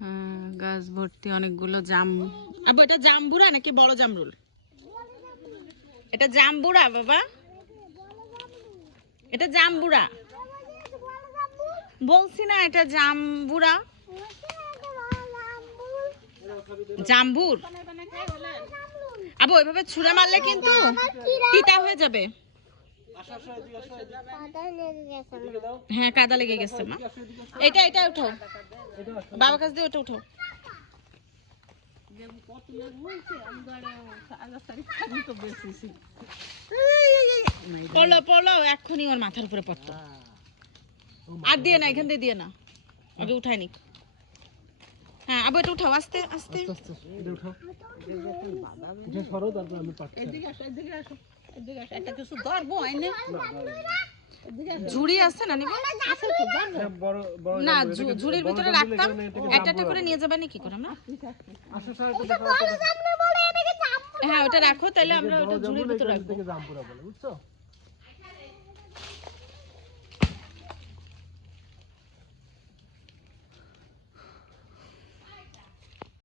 হ্যাঁ, গাছ ভর্তি অনেকগুলো জাম। আবু এটা জাম্বুরা নাকি বড় জামরুল? এটা জাম্বুরা বাবা, এটা জাম্বুরা বলছি না, এটা জাম্বুরা, জাম্বুর। আবু ওইভাবে ছুঁড়ে মারলে কিন্তু তিতা হয়ে যাবে। হ্যাঁ কাদা লেগে গেছে মা। এটা এটা উঠো বাবার কাছ দিয়ে, ওটা উঠো। পলো পলো এক্ষুনি ওর মাথার উপরে পড়তো। আর দিয়ে না, এখান দিয়ে দিয়ে না, আগে উঠাই নিক। হ্যাঁ আবু এটা উঠাও আস্তে আস্তে। এটা উঠাও, এটা সরো, তারপর আমি পাচ্ছি। এদিকে আসো, এদিকে আসো, এদিকে আসো। এটা কিছু ধরবো আইনে? ঝুড়ি আছে না নিব? না ঝুড়ির ভিতরে রাখতাম, একটা একটা করে নিয়ে যাবে নাকি করে আমরা? হ্যাঁ ওটা রাখো, তাহলে আমরা ওটা ঝুড়ির ভিতরে রাখবো। জাম্বুরা বলে, বুঝছো?